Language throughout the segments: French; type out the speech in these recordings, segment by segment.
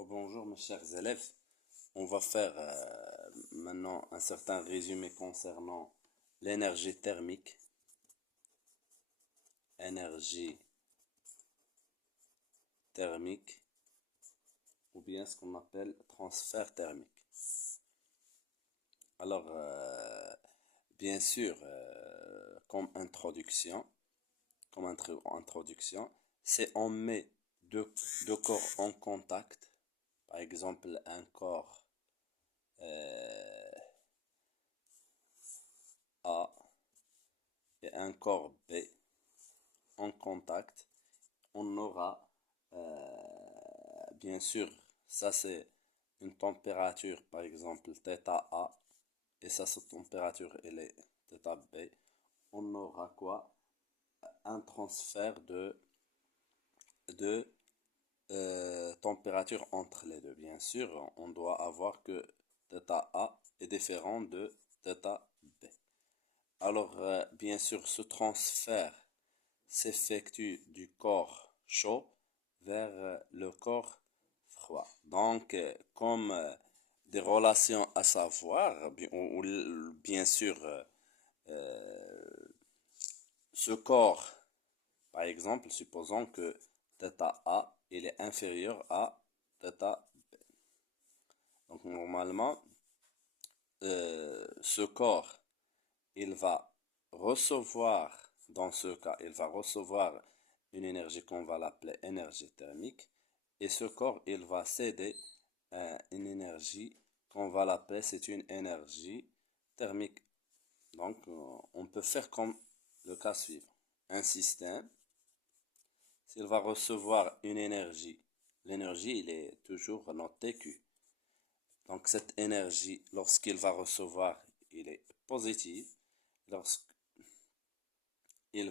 Oh, bonjour mes chers élèves, on va faire maintenant un certain résumé concernant l'énergie thermique, énergie thermique ou bien ce qu'on appelle transfert thermique. Alors, bien sûr, comme introduction, c'est on met deux corps en contact, par exemple un corps euh, A et un corps B en contact, on aura, bien sûr, ça c'est une température, par exemple, θ A, et ça, cette température, elle est θ B. On aura quoi? Un transfert de température entre les deux. Bien sûr, on doit avoir que θ A est différent de θ B. Alors, bien sûr, ce transfert s'effectue du corps chaud vers le corps froid. Donc, comme des relations à savoir, bien sûr, ce corps, par exemple, supposons que θ A il est inférieur à θ B. Donc, normalement, ce corps, il va recevoir, dans ce cas, il va recevoir une énergie qu'on va l'appeler énergie thermique, et ce corps, il va céder une énergie qu'on va l'appeler, c'est une énergie thermique. Donc, on peut faire comme le cas suivant. Un système, s'il va recevoir une énergie, l'énergie, il est toujours notée Q. Donc, cette énergie, lorsqu'il va recevoir, il est positif. Lorsqu'il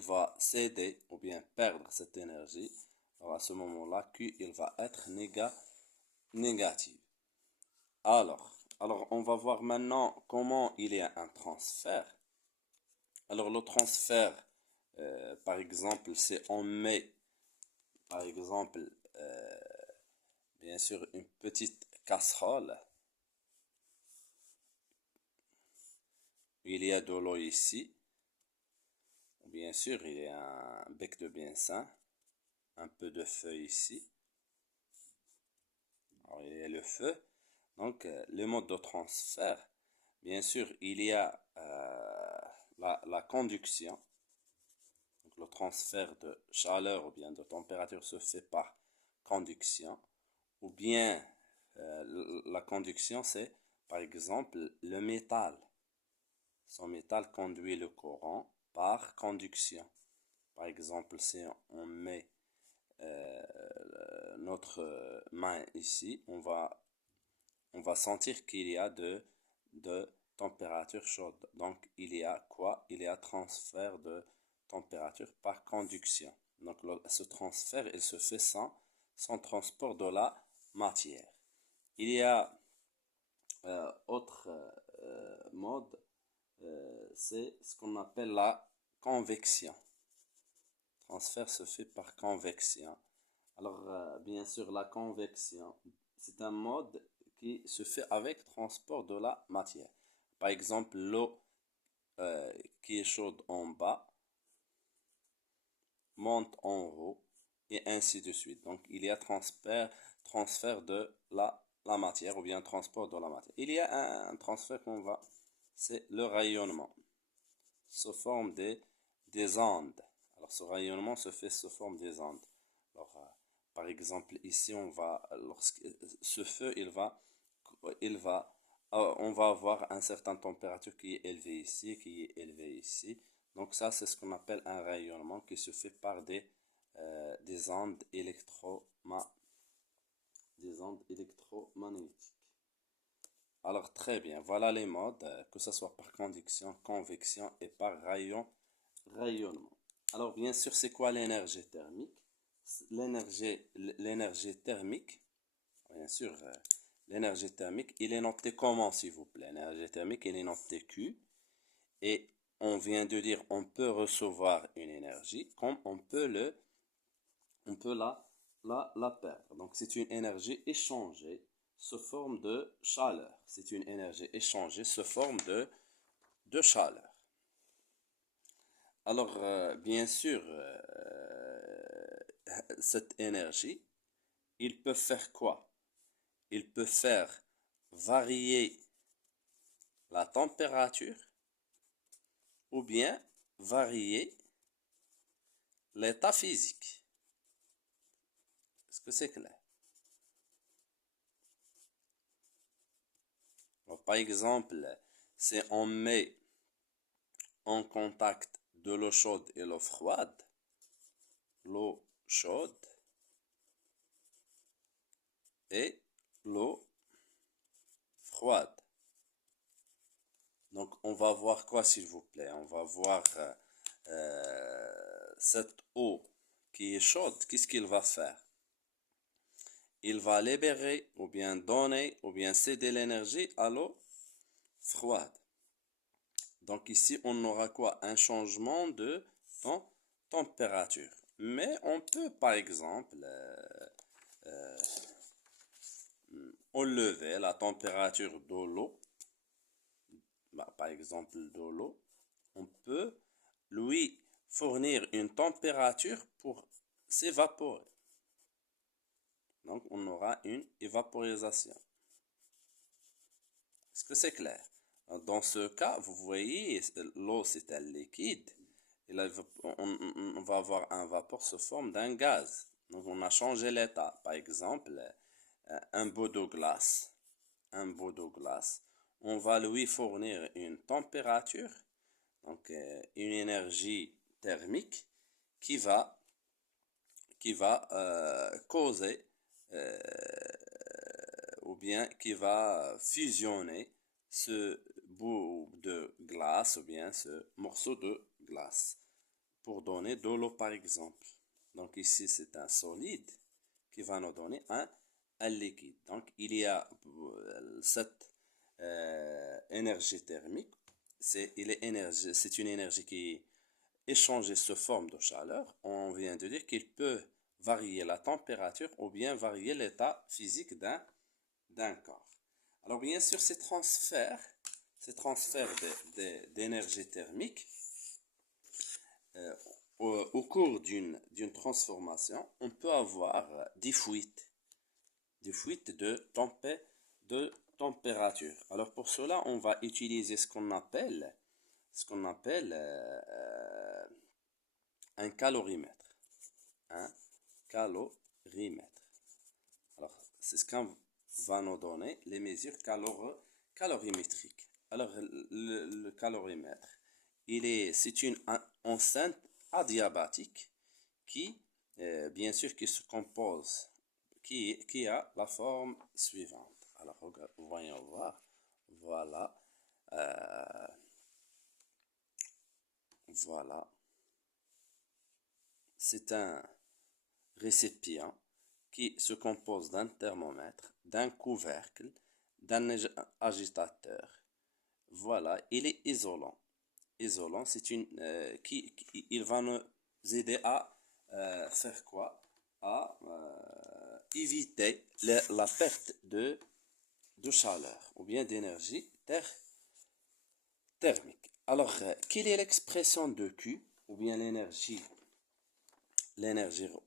va céder ou bien perdre cette énergie, alors à ce moment-là, Q, il va être négatif. Alors, on va voir maintenant comment il y a un transfert. Alors, le transfert, par exemple, c'est on met, par exemple, bien sûr, une petite casserole. Il y a de l'eau ici. Bien sûr, il y a un bec de bien-sain, un peu de feu ici. Alors, il y a le feu. Donc, le mode de transfert, bien sûr, il y a la conduction. Donc, le transfert de chaleur ou bien de température se fait par conduction. Ou bien, la conduction, c'est par exemple le métal. Son métal conduit le courant par conduction. Par exemple, si on met notre main ici, on va sentir qu'il y a de température chaude. Donc, il y a quoi? Il y a transfert de température par conduction. Donc, ce transfert, il se fait sans transport de la matière. Il y a autre mode, c'est ce qu'on appelle la convection. Le transfert se fait par convection. Alors, bien sûr, la convection, c'est un mode qui se fait avec transport de la matière. Par exemple, l'eau qui est chaude en bas monte en haut et ainsi de suite. Donc, il y a transfert de la matière ou bien transport de la matière. Il y a un transfert c'est le rayonnement, sous forme des ondes. Alors, ce rayonnement se fait sous forme des ondes. Alors, par exemple, ici, ce feu, on va avoir une certaine température qui est élevée ici, qui est élevée ici. Donc ça, c'est ce qu'on appelle un rayonnement qui se fait par des ondes des ondes électromagnétiques. Alors très bien, voilà les modes, que ce soit par conduction, convection et par rayonnement. Alors bien sûr, c'est quoi l'énergie thermique? L'énergie thermique, bien sûr, l'énergie thermique, il est noté comment, s'il vous plaît? L'énergie thermique, il est noté Q. Et on vient de dire, on peut recevoir une énergie, comme on peut la la perdre. Donc c'est une énergie échangée sous forme de chaleur. C'est une énergie échangée sous forme de chaleur. Alors, bien sûr, cette énergie, il peut faire quoi? Il peut faire varier la température ou bien varier l'état physique. Est-ce que c'est clair? Alors, par exemple, si on met en contact de l'eau chaude et l'eau froide, l'eau chaude et l'eau froide. Donc, on va voir quoi, s'il vous plaît? On va voir cette eau qui est chaude. Qu'est-ce qu'il va faire? Il va libérer ou bien donner ou bien céder l'énergie à l'eau froide. Donc ici, on aura quoi? Un changement de température. Mais on peut, par exemple, enlever la température de l'eau. Par exemple, de l'eau. On peut lui fournir une température pour s'évaporer. Donc, on aura une évaporisation. Est-ce que c'est clair? Dans ce cas, vous voyez, l'eau c'est un liquide. Et là, on va avoir un vapeur sous forme d'un gaz. Donc, on a changé l'état. Par exemple, un beau de glace. Un beau de glace. On va lui fournir une température, donc une énergie thermique qui va causer euh, ou bien qui va fusionner ce bout de glace ou bien ce morceau de glace pour donner de l'eau par exemple. Donc ici c'est un solide qui va nous donner un liquide. Donc il y a cette énergie thermique, c'est une énergie qui est échangée sous forme de chaleur. On vient de dire qu'il peut varier la température ou bien varier l'état physique d'un corps. Alors bien sûr, ces transferts d'énergie thermique, euh, au cours d'une transformation, on peut avoir des fuites de température. Alors pour cela, on va utiliser ce qu'on appelle un calorimètre. Un calorimètre. Alors, c'est ce qu'on va nous donner, les mesures calorimétriques. Alors, le calorimètre, c'est une enceinte adiabatique qui, bien sûr, qui se compose, qui a la forme suivante. Alors, voyons voir. Voilà. euh, voilà. C'est un récipient qui se compose d'un thermomètre, d'un couvercle, d'un agitateur. Voilà, il est isolant. Isolant, c'est il va nous aider à faire quoi? À éviter la perte de chaleur ou bien d'énergie thermique. Alors, quelle est l'expression de Q ou bien l'énergie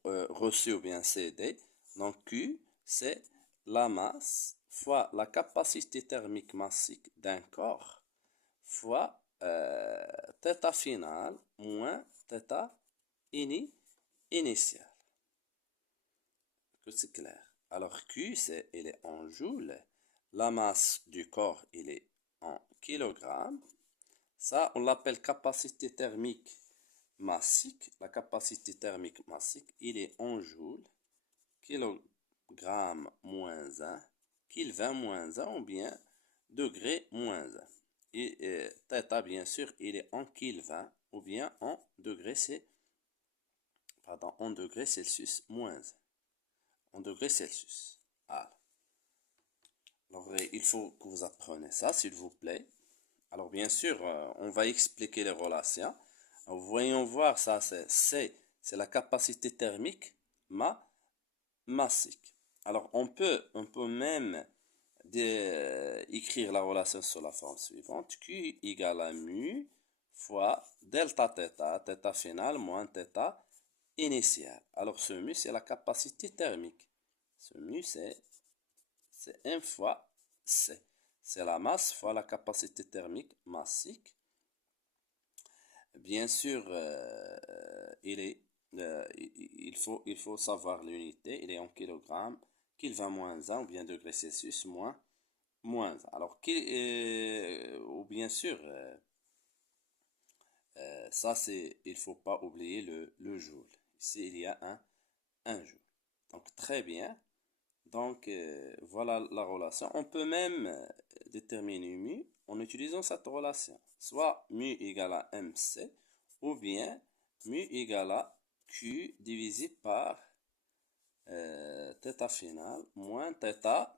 reçue ou bien cédée? Donc Q, c'est la masse fois la capacité thermique massique d'un corps fois θ final moins θ initial. Que c'est clair. Alors Q, il est en joules. La masse du corps, il est en kilogrammes. Ça, on l'appelle capacité thermique massique. La capacité thermique massique, il est en joules. Kilogramme moins 1. Kelvin moins 1 ou bien degré moins 1. Et θ, bien sûr, il est en Kelvin ou bien en degré Celsius moins 1. En degrés Celsius. Alors, il faut que vous appreniez ça, s'il vous plaît. Alors, bien sûr, on va expliquer les relations. Alors, voyons voir ça, c'est la capacité thermique massique. Alors, on peut même écrire la relation sur la forme suivante. Q égale à mu fois delta θ, θ final moins θ initial. Alors, ce mu, c'est la capacité thermique. Ce mu, c'est 1 fois C. C'est la masse fois la capacité thermique massique. Bien sûr, il faut savoir l'unité. Il est en kilogrammes, Kelvin moins 1, ou bien degré Celsius moins 1. Alors, ou bien sûr, ça c'est, il faut pas oublier le joule. Ici, il y a un joule. Donc, très bien. Donc, voilà la relation. On peut même déterminer mu en utilisant cette relation. Soit mu égale à mc, ou bien mu égale à q divisé par θ final moins θ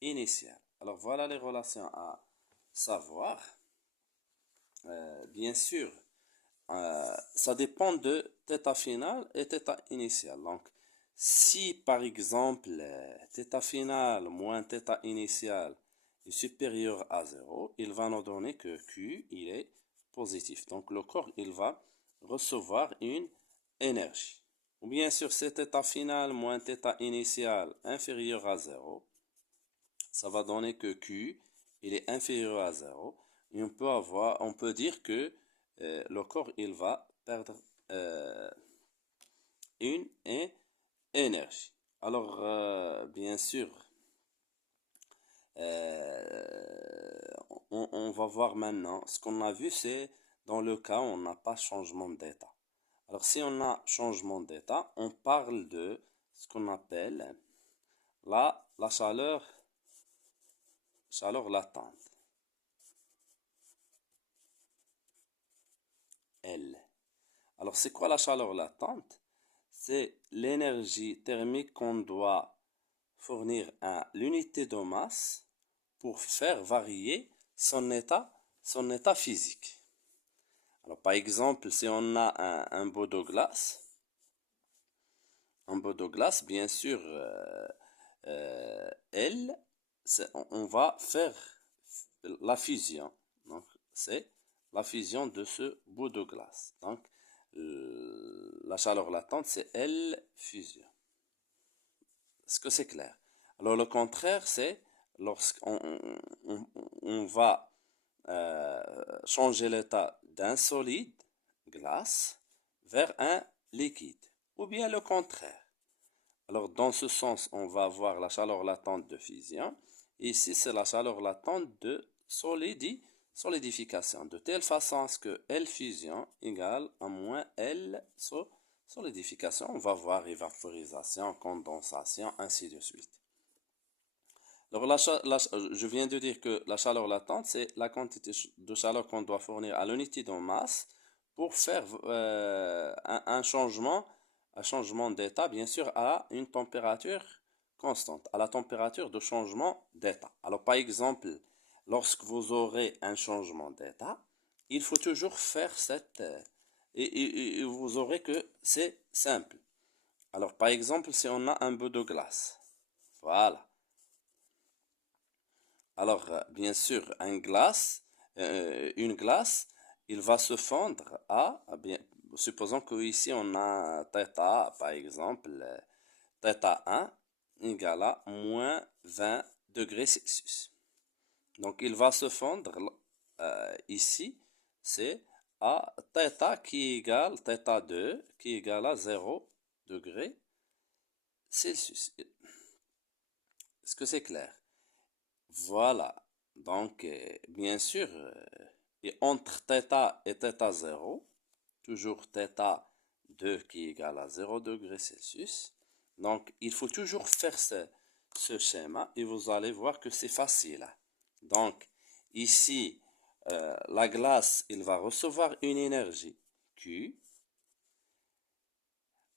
initial. Alors, voilà les relations à savoir. Bien sûr, ça dépend de θ final et θ initial. Donc, si par exemple θ final moins θ initial est supérieur à 0, il va nous donner que Q il est positif. Donc le corps il va recevoir une énergie. Ou bien sûr, si θ final moins θ initial inférieur à 0, ça va donner que Q il est inférieur à 0. Et on peut dire que le corps il va perdre une énergie. Alors, bien sûr, on va voir maintenant. Ce qu'on a vu, c'est dans le cas où on n'a pas changement d'état. Alors, si on a changement d'état, on parle de ce qu'on appelle la chaleur latente. L. Alors, c'est quoi la chaleur latente? C'est l'énergie thermique qu'on doit fournir à l'unité de masse pour faire varier son état physique. Alors, par exemple, si on a un beau de glace, bien sûr, on va faire la fusion. Donc, c'est la fusion de ce bout de glace. Donc, la chaleur latente, c'est L fusion. Est-ce que c'est clair? Alors, le contraire, c'est lorsqu'on on va changer l'état d'un solide, glace, vers un liquide. Ou bien le contraire. Alors, dans ce sens, on va avoir la chaleur latente de fusion. Ici, c'est la chaleur latente de solidification. De telle façon que L fusion égale à moins L solidification. On va voir évaporisation, condensation, ainsi de suite. Alors, je viens de dire que la chaleur latente, c'est la quantité de chaleur qu'on doit fournir à l'unité de masse pour faire un changement d'état, bien sûr, à une température constante, à la température de changement d'état. Alors, par exemple, lorsque vous aurez un changement d'état, il faut toujours faire et vous aurez que c'est simple. Alors, par exemple, si on a un peu de glace, voilà. Alors, bien sûr, une glace, il va se fondre bien, supposons qu'ici on a θ, par exemple, θ1 égale à moins 20 degrés Celsius. Donc, il va se fondre ici, c'est à θ qui égale θ2 qui égale à 0 degrés Celsius. Est-ce que c'est clair? Voilà. Donc, bien sûr, et entre θ et θ0, toujours θ2 qui égale à 0 degrés Celsius. Donc, il faut toujours faire ce schéma et vous allez voir que c'est facile. Donc, ici, la glace, il va recevoir une énergie Q.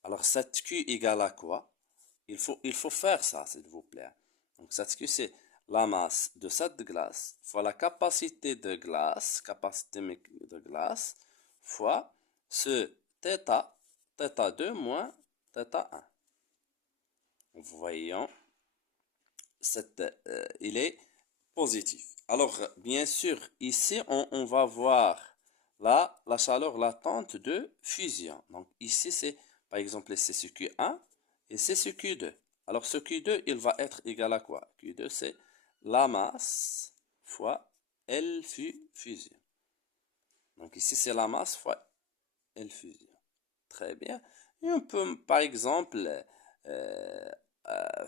Alors, cette Q égale à quoi? Il faut faire ça, s'il vous plaît. Donc, cette Q, c'est la masse de cette glace fois la capacité de glace, fois ce θ2 moins θ1. voyons, il est positif. Alors, bien sûr, ici, on va voir là la chaleur latente de fusion. Donc, ici, c'est par exemple c'est ce Q1 et c'est ce Q2. Alors, ce Q2, il va être égal à quoi? Q2, c'est la masse fois L fusion. Donc, ici, c'est la masse fois L fusion. Très bien. Et on peut, par exemple,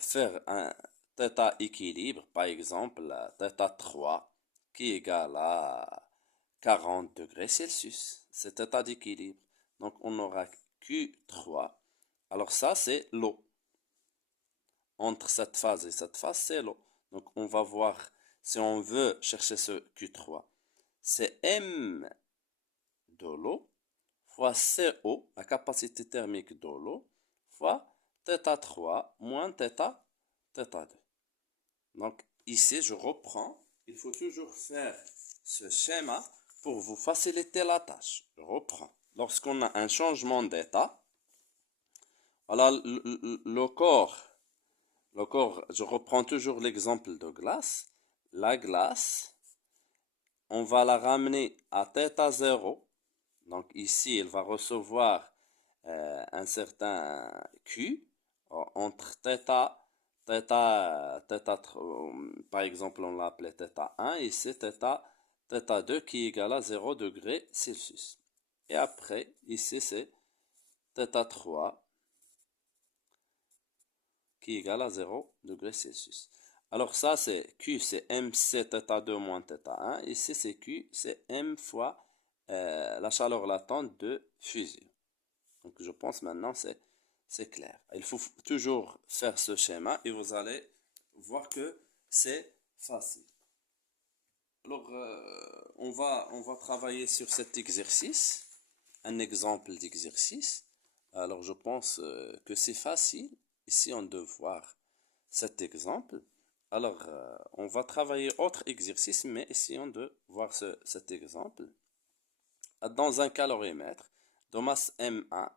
faire un θ équilibre, par exemple, θ 3, qui est égal à 40 degrés Celsius. C'est θ d'équilibre. Donc, on aura Q3. Alors, ça, c'est l'eau. Entre cette phase et cette phase, c'est l'eau. Donc, on va voir si on veut chercher ce Q3. C'est M de l'eau fois CO, la capacité thermique de l'eau, fois θ3 moins θ2. Donc ici, je reprends. Il faut toujours faire ce schéma pour vous faciliter la tâche. Je reprends. Lorsqu'on a un changement d'état, voilà le corps, je reprends toujours l'exemple de glace. La glace, on va la ramener à θ0. Donc ici, elle va recevoir un certain Q entre par exemple, on l'appelait θ1 et c'est θ2 qui est égal à 0 degré Celsius. Et après, ici, c'est θ3 qui est égal à 0 degré Celsius. Alors ça, c'est Q, c'est MC θ2 moins θ1. Ici, c'est Q, c'est M fois la chaleur latente de fusion. Donc je pense maintenant c'est clair. Il faut toujours faire ce schéma et vous allez voir que c'est facile. Alors on va travailler sur cet exercice, un exemple d'exercice. Alors je pense que c'est facile ici on doit voir cet exemple. Alors on va travailler autre exercice mais essayons de voir cet exemple. Dans un calorimètre de masse M1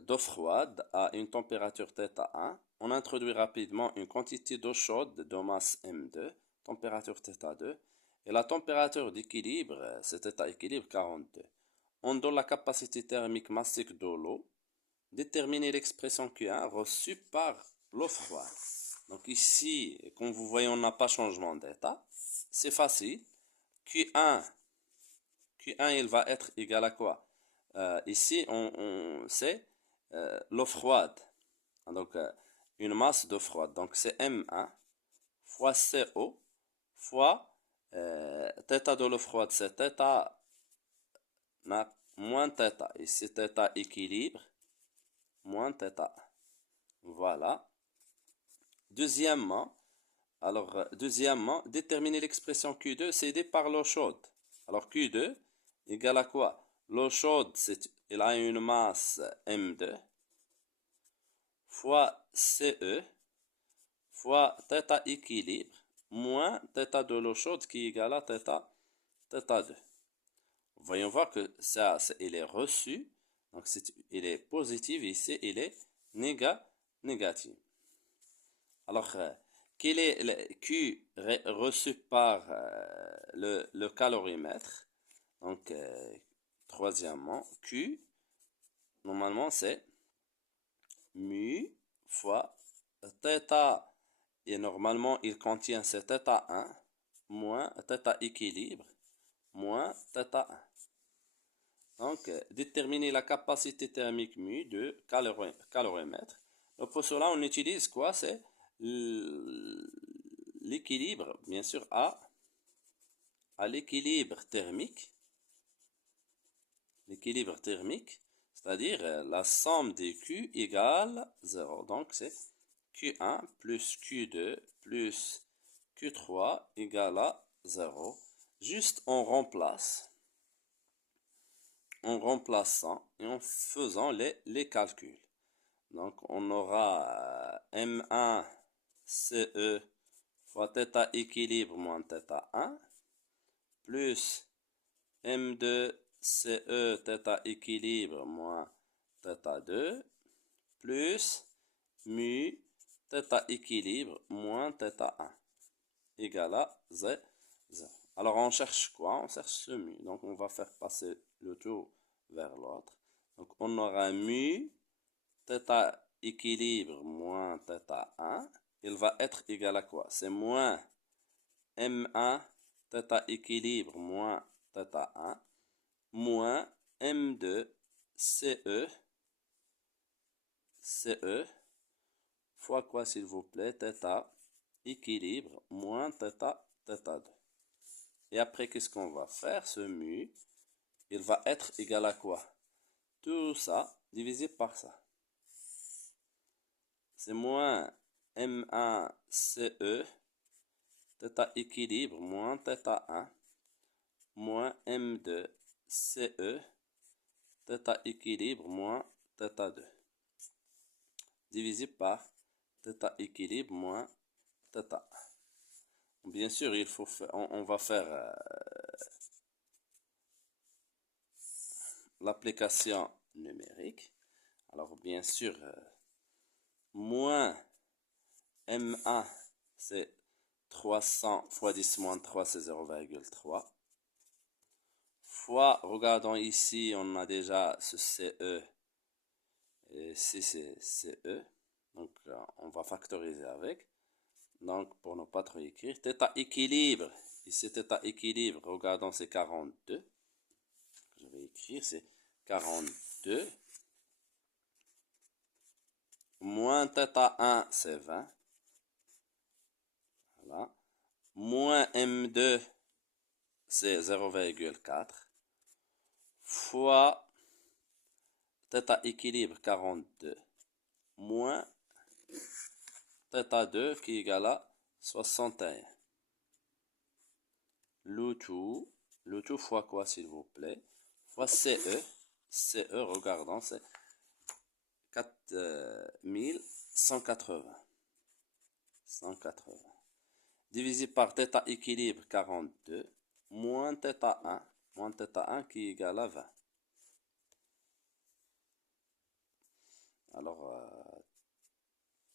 d'eau froide à une température θ1, on introduit rapidement une quantité d'eau chaude de masse M2, température θ2, et la température d'équilibre, c'est état équilibre 42. On donne la capacité thermique massique de l'eau. Déterminer l'expression Q1 reçue par l'eau froide. Donc ici, comme vous voyez, on n'a pas changement d'état. C'est facile. Q1, il va être égal à quoi? Ici, on sait l'eau froide. Donc, une masse d'eau froide. Donc, c'est M1 fois CO fois θ de l'eau froide, c'est θ moins θ. Ici, θ équilibre moins θ. Voilà. Deuxièmement, déterminer l'expression Q2 cédée par l'eau chaude. Alors, Q2 égale à quoi? L'eau chaude, elle a une masse M2 fois CE fois θ équilibre moins θ de l'eau chaude qui est égal à θ2. Voyons voir que ça, il est reçu. Donc, il est positif ici, il est négatif. Alors, quel est le Q reçu par le calorimètre? Donc, troisièmement, Q, normalement, c'est mu fois θ. Et normalement, il contient ce θ1 moins θ équilibre moins θ1. Donc, déterminer la capacité thermique mu de calorimètre. Donc, pour cela, on utilise quoi? C'est l'équilibre, bien sûr, à l'équilibre thermique. L'équilibre thermique, c'est-à-dire la somme des Q égale 0. Donc, c'est Q1 plus Q2 plus Q3 égale à 0. Juste on remplace. En remplaçant et en faisant les calculs. Donc, on aura M1 CE fois θ équilibre moins θ1 plus M2 CE θ équilibre moins θ2 plus mu θ équilibre moins θ1 égale à 0. Alors on cherche quoi? On cherche ce mu. Donc on va faire passer le tout vers l'autre. Donc on aura mu θ équilibre moins θ1. Il va être égal à quoi? C'est moins M1 θ équilibre moins θ1 moins M2 CE fois quoi s'il vous plaît? θ équilibre moins θ2. Et après, qu'est-ce qu'on va faire? Ce mu, il va être égal à quoi? Tout ça divisé par ça. C'est moins M1 CE, θ équilibre moins θ1, moins M2 CE, θ équilibre moins θ2. Divisé par θ équilibre moins θ1. Bien sûr, il faut faire, on va faire l'application numérique. Alors, bien sûr, moins M1, c'est 300 fois 10 moins 3, c'est 0,3. Fois, regardons ici, on a déjà ce CE. Et ici, c'est CE. Donc, on va factoriser avec. Donc, pour ne pas trop écrire, θ équilibre. Ici, θ équilibre, regardons, c'est 42. Je vais écrire, c'est 42. Moins θ1, c'est 20. Voilà. Moins M2, c'est 0,4. Fois θ équilibre 42. Moins θ2 qui est égal à 61. Le tout fois quoi s'il vous plaît? Fois CE. CE, regardons, c'est 4180. 180. Divisé par θ équilibre 42. Moins θ1. Moins θ1 qui est égal à 20. Alors,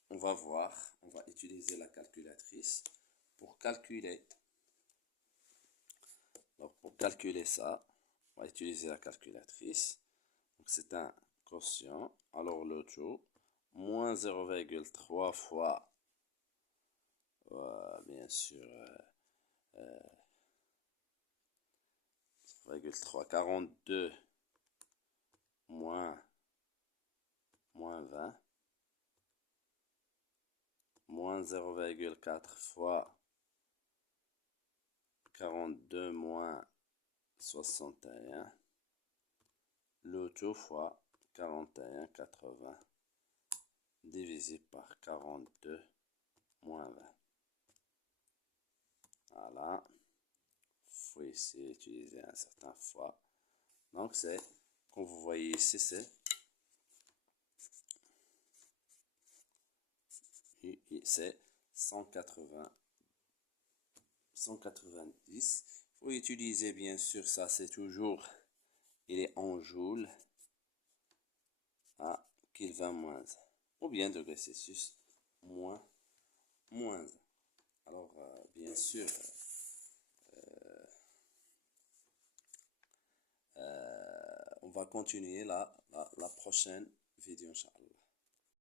on va voir, on va utiliser la calculatrice pour calculer. Alors, pour calculer ça, on va utiliser la calculatrice. Donc, c'est un quotient. Alors, le tout, moins 0,3 fois, bien sûr, 0,3, 42 moins 20, moins 0,4 fois 42 moins 61, le tout fois 41,80 divisé par 42 moins 20. Voilà. Il faut ici utiliser un certain fois. Donc c'est, comme vous voyez ici, c'est 180. 190. Il faut utiliser bien sûr ça, c'est toujours, il est en joules à Kelvin moins 1. Ou bien degré Celsius moins 1. Alors, bien sûr, on va continuer la prochaine vidéo, Inch'Allah.